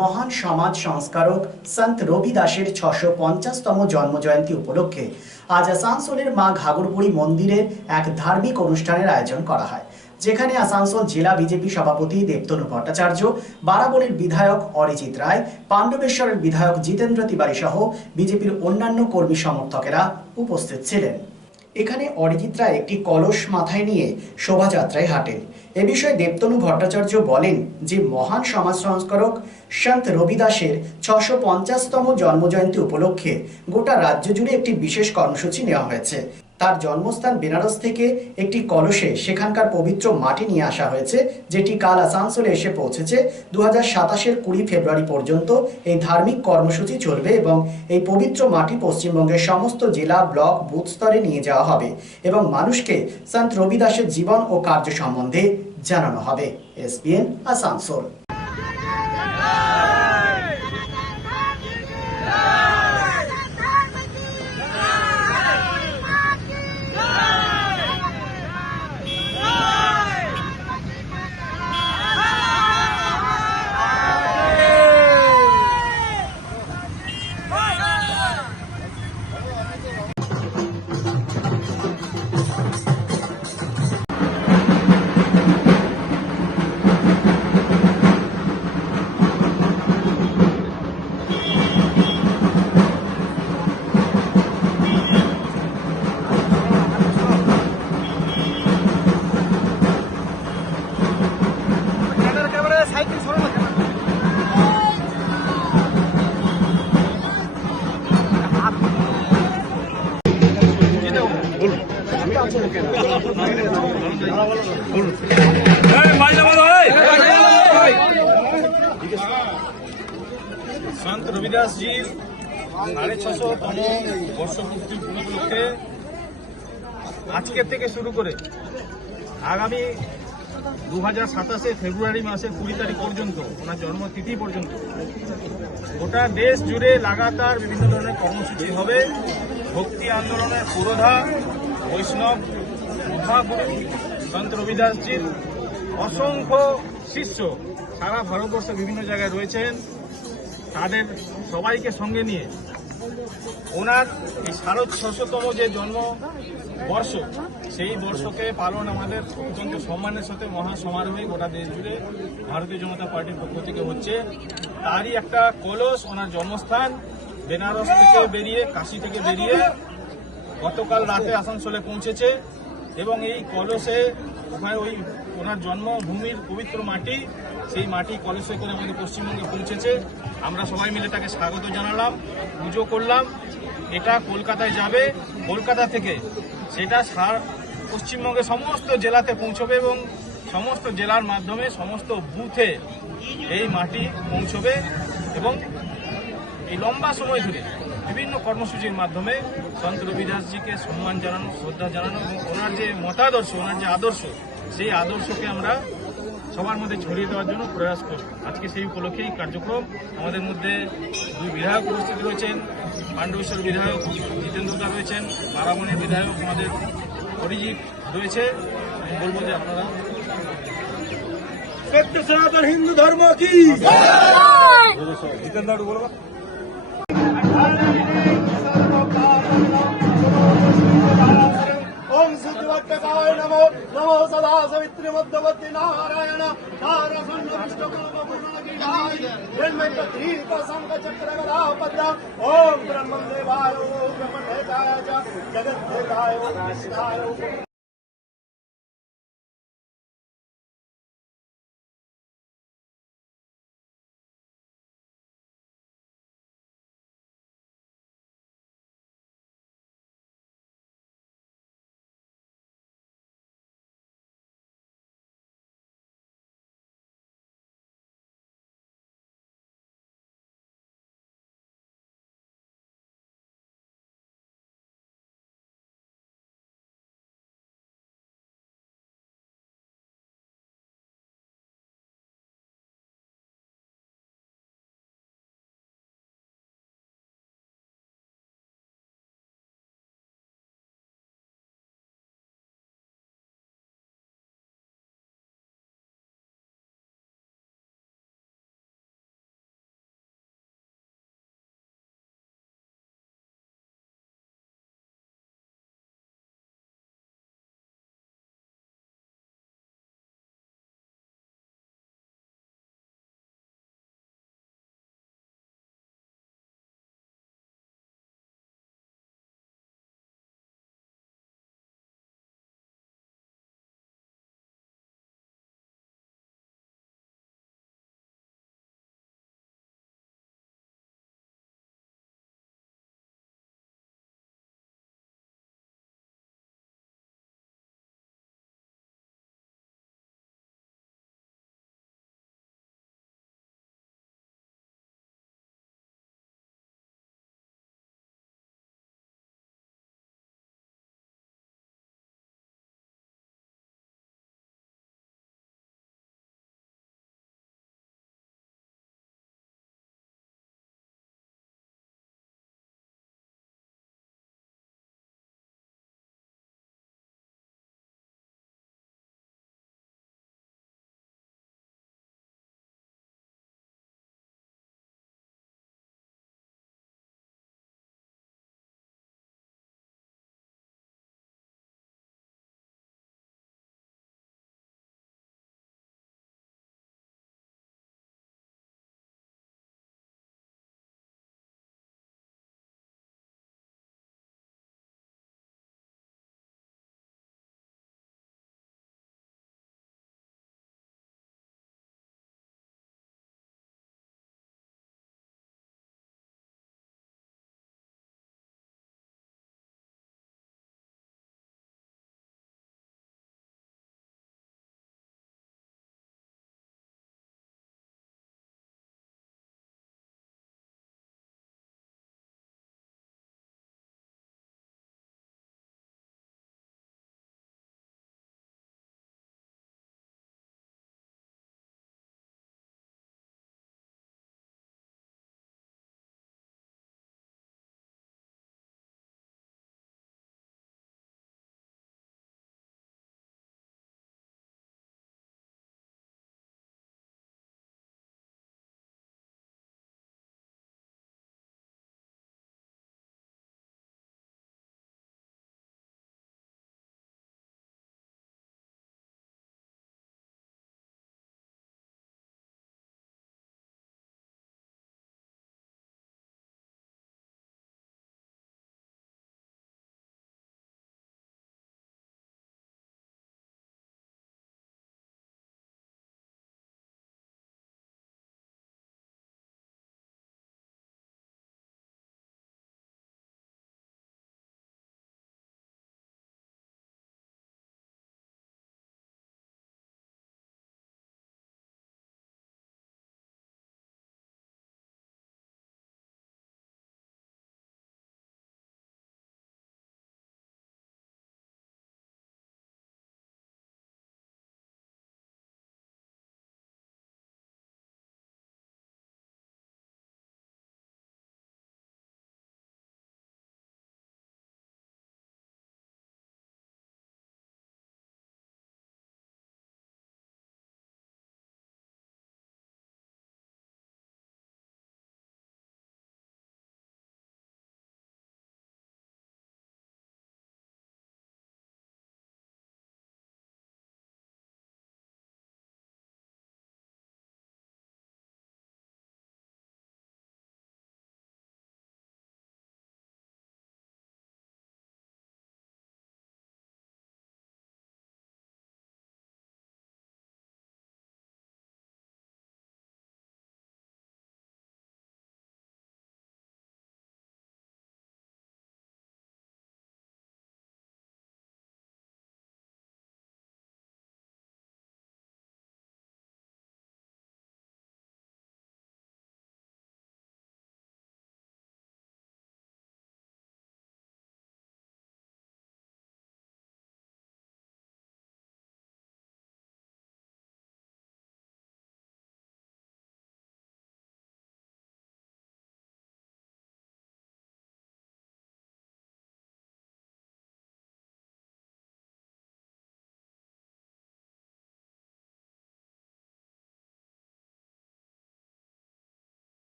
মহান সমাজ সংস্কারক সন্ত রবিদাসের ৬৫০তম জন্মজয়ন্তী উপলক্ষে আজ আসানসোলের মা ঘাগরবুড়ি মন্দিরে এক ধার্মিক অনুষ্ঠানের আয়োজন করা হয়, যেখানে আসানসোল জেলা বিজেপি সভাপতি দেবতনু ভট্টাচার্য, বারাবণীর বিধায়ক অরিজিৎ রায়, পাণ্ডবেশ্বরের বিধায়ক জিতেন্দ্র তিওয়ারি সহ বিজেপির অন্যান্য কর্মী সমর্থকেরা উপস্থিত ছিলেন। এখানে অরিজিৎ রায় একটি কলস মাথায় নিয়ে শোভাযাত্রায় হাঁটেন। এ বিষয়ে দেবতনু ভট্টাচার্য বলেন যে মহান সমাজ সংস্কারক সন্ত রবিদাসের ৬৫০তম জন্মজয়ন্তী উপলক্ষে গোটা রাজ্য জুড়ে একটি বিশেষ কর্মসূচি নেওয়া হয়েছে। তার জন্মস্থান বেনারস থেকে একটি কলসে সেখানকার পবিত্র মাটি নিয়ে আসা হয়েছে, যেটি কাল আসানসোলে এসে পৌঁছেছে। ২০২৭-এর ২০ ফেব্রুয়ারি পর্যন্ত এই ধার্মিক কর্মসূচি চলবে এবং এই পবিত্র মাটি পশ্চিমবঙ্গের সমস্ত জেলা, ব্লক, বুথ স্তরে নিয়ে যাওয়া হবে এবং মানুষকে সন্ত রবিদাসের জীবন ও কার্য সম্বন্ধে জানানো হবে। এসবিএন আসানসোল। সন্ত রবিদাসজির ৬৫০তম বর্ষপূর্তি উপলক্ষে আজকের থেকে শুরু করে আগামী ২০২৭ ফেব্রুয়ারি মাসের ২০ তারিখ পর্যন্ত, ওনার জন্মতিথি পর্যন্ত গোটা দেশ জুড়ে লাগাতার বিভিন্ন ধরনের কর্মসূচি হবে। ভক্তি আন্দোলনের পুরোধা বৈষ্ণব মহাগুরু সন্ত রবিদাসজির অসংখ্য শিষ্য সারা ভারতবর্ষের বিভিন্ন জায়গায় রয়েছেন। তাদের সবাইকে সঙ্গে নিয়ে ওনার এই ৬৫০তম যে জন্মবর্ষ, সেই বর্ষকে পালন আমাদের অত্যন্ত সম্মানের সাথে মহা সমারোহে গোটা দেশ জুড়ে ভারতীয় জনতা পার্টির পক্ষ থেকে হচ্ছে। তারই একটা কলস ওনার জন্মস্থান বেনারস থেকে বেরিয়ে, কাশী থেকে বেরিয়ে গতকাল রাতে আসানসোলে পৌঁছেছে এবং এই কলসে ওখানে ওই ওনার জন্মভূমির পবিত্র মাটি, সেই মাটি কলসে করে আমাদের পশ্চিমবঙ্গে পৌঁছেছে। আমরা সবাই মিলে তাকে স্বাগত জানালাম, পুজো করলাম। এটা কলকাতায় যাবে, কলকাতা থেকে সেটা পশ্চিমবঙ্গের সমস্ত জেলাতে পৌঁছবে এবং সমস্ত জেলার মাধ্যমে সমস্ত বুথে এই মাটি পৌঁছবে এবং এই লম্বা সময় ধরে বিভিন্ন কর্মসূচির মাধ্যমে সন্ত রবিদাসজিকে সম্মান জানানো, শ্রদ্ধা জানানো এবং ওনার যে মতাদর্শ, ওনার যে আদর্শ, সেই আদর্শকে আমরা সবার মধ্যে ছড়িয়ে দেওয়ার জন্য প্রয়াস করব। আজকে সেই উপলক্ষেই কার্যক্রম। আমাদের মধ্যে দুই বিধায়ক উপস্থিত রয়েছেন, পাণ্ডবেশ্বর বিধায়ক জিতেন্দ্রদা রয়েছেন, বারাবণীর বিধায়ক আমাদের অরিজিৎ রয়েছে। আমি বলবো যে আপনারা সত্য সনাতন হিন্দু ধর্ম কি জিতেন্দ্র বলবো। ओम सिद्धिवट्टकाय नमो नमो सदा सवित्री मध्यवर्ती नारायण नारसन्न विष्णुपूर्णकीटाय जन्मैकदीप शंख चक्र गदा पद्म ओम ब्रह्मं देवाय ओम ब्रह्मदेवाय च जगद्देवाय ओम कृष्णाय।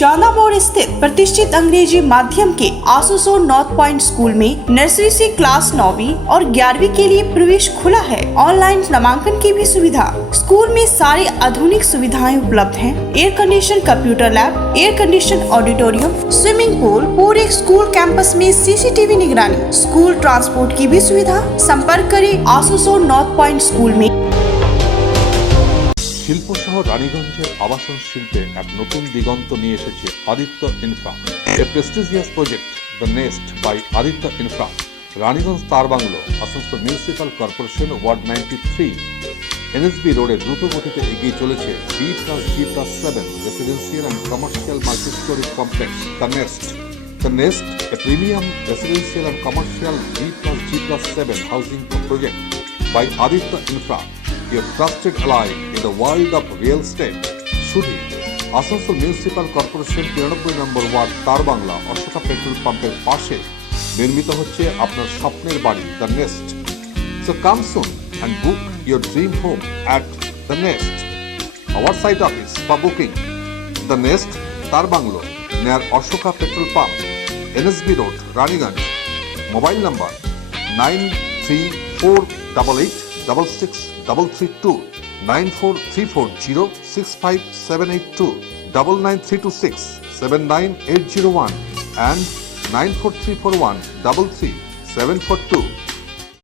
चांदा मोड़ स्थित प्रतिष्ठित अंग्रेजी माध्यम के आसोसो नॉर्थ पॉइंट स्कूल में नर्सरी से क्लास 9वीं और 11वीं के लिए प्रवेश खुला है। ऑनलाइन नामांकन की भी सुविधा। स्कूल में सारी आधुनिक सुविधाएं उपलब्ध हैं। Air condition computer lab, air condition auditorium, swimming pool, पूरे स्कूल कैंपस में सीसीटीवी निगरानी, स्कूल ट्रांसपोर्ट की भी सुविधा। संपर्क करें आसोसो नॉर्थ पॉइंट स्कूल में। শিল্প শহর রানীগঞ্জের আবাসন শিল্পে এক নতুন দিগন্ত নিয়ে এসেছে Aditya Infra, a prestigious project the Nest by Aditya Infra. Raniganj তার bungalow, Asansol municipal corporation ward 93 NSB রোডে দ্রুত গতিতে এগিয়ে চলেছে B+G+7 residential and commercial multi-storey complex the Nest. The Nest, a premium residential and commercial B+G+7 housing project by Aditya Infra, your trusted ally in the world of real estate. শুধু Asansol municipal corporation 93 নম্বর word তার Bangla Ashoka petrol পাম্পের পাশে নির্মিত হচ্ছে আপনার স্বপ্নের বাড়ি the nest. So come soon and book your dream home at the Nest. Our site office for booking the Nest, তার bungalow, near Ashoka Petrol Pump, NSB Road, Raniganj. Mobile number 9348866332, 9434065782, 99326 79801 and 94341 33742.